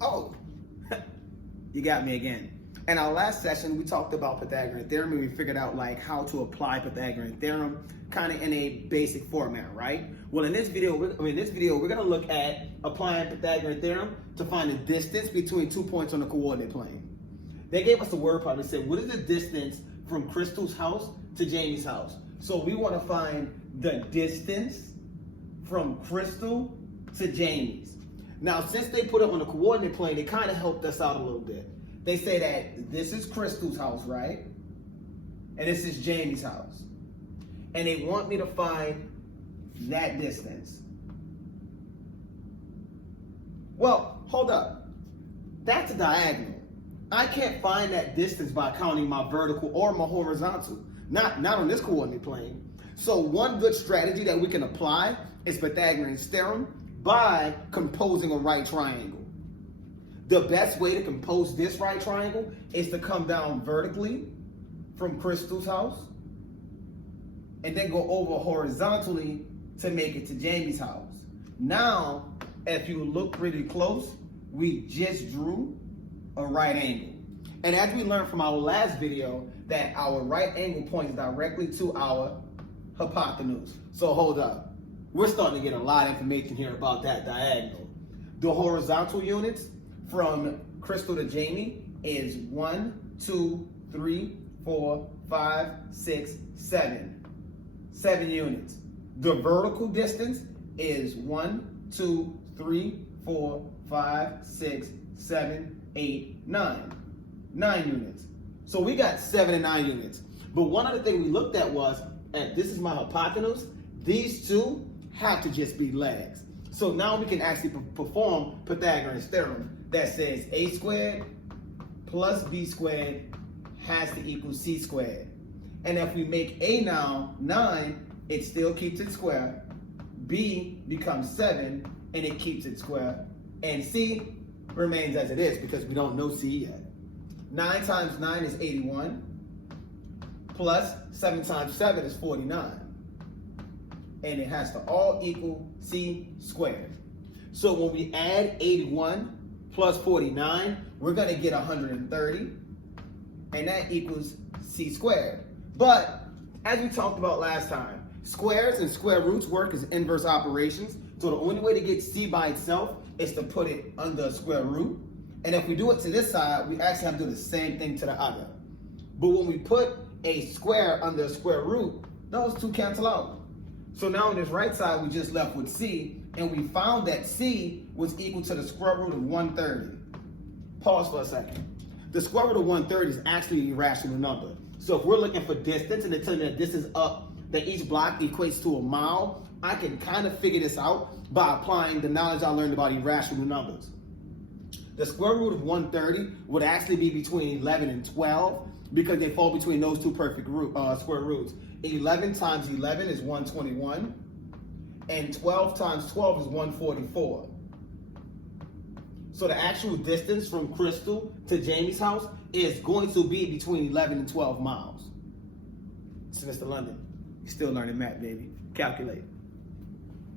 Oh, you got me again. In our last session, we talked about Pythagorean Theorem and we figured out like how to apply Pythagorean Theorem kind of in a basic format, right? Well, in this video, we're going to look at applying Pythagorean Theorem to find the distance between 2 points on the coordinate plane. They gave us a word problem and said, what is the distance from Crystal's house to Jamie's house? So we want to find the distance from Crystal to Jamie's. Now, since they put it on the coordinate plane, it kind of helped us out a little bit. They say that this is Crystal's house, right? And this is Jamie's house. And they want me to find that distance. Well, hold up. That's a diagonal. I can't find that distance by counting my vertical or my horizontal. Not on this coordinate plane. So one good strategy that we can apply is Pythagorean's theorem by composing a right triangle. The best way to compose this right triangle is to come down vertically from Crystal's house and then go over horizontally to make it to Jamie's house. Now, if you look pretty close, we just drew a right angle. And as we learned from our last video, that our right angle points directly to our hypotenuse. So hold up. We're starting to get a lot of information here about that diagonal. The horizontal units from Crystal to Jamie is 1, 2, 3, 4, 5, 6, 7. 7 units. The vertical distance is 1, 2, 3, 4, 5, 6, 7, 8, 9. 9 units. So we got 7 and 9 units. But one other thing we looked at was, and this is my hypotenuse, these two have to just be legs. So now we can actually perform Pythagorean's theorem that says a squared plus b squared has to equal c squared. And if we make a now 9, it still keeps it square. B becomes 7 and it keeps it square. And c remains as it is because we don't know c yet. 9 times 9 is 81, plus 7 times 7 is 49. And it has to all equal c squared. So when we add 81 plus 49, we're going to get 130, and that equals c squared. But as we talked about last time, squares and square roots work as inverse operations. So the only way to get c by itself is to put it under a square root. And if we do it to this side, we actually have to do the same thing to the other. But when we put a square under a square root, those two cancel out. So now on this right side, we just left with c, and we found that c was equal to the square root of 130. Pause for a second. The square root of 130 is actually an irrational number. So if we're looking for distance and they're telling me that this is up, that each block equates to a mile, I can kind of figure this out by applying the knowledge I learned about irrational numbers. The square root of 130 would actually be between 11 and 12 because they fall between those two perfect square roots. 11 times 11 is 121, and 12 times 12 is 144. So the actual distance from Crystal to Jamie's house is going to be between 11 and 12 miles. So Mr. London, you're still learning math, baby. Calculate.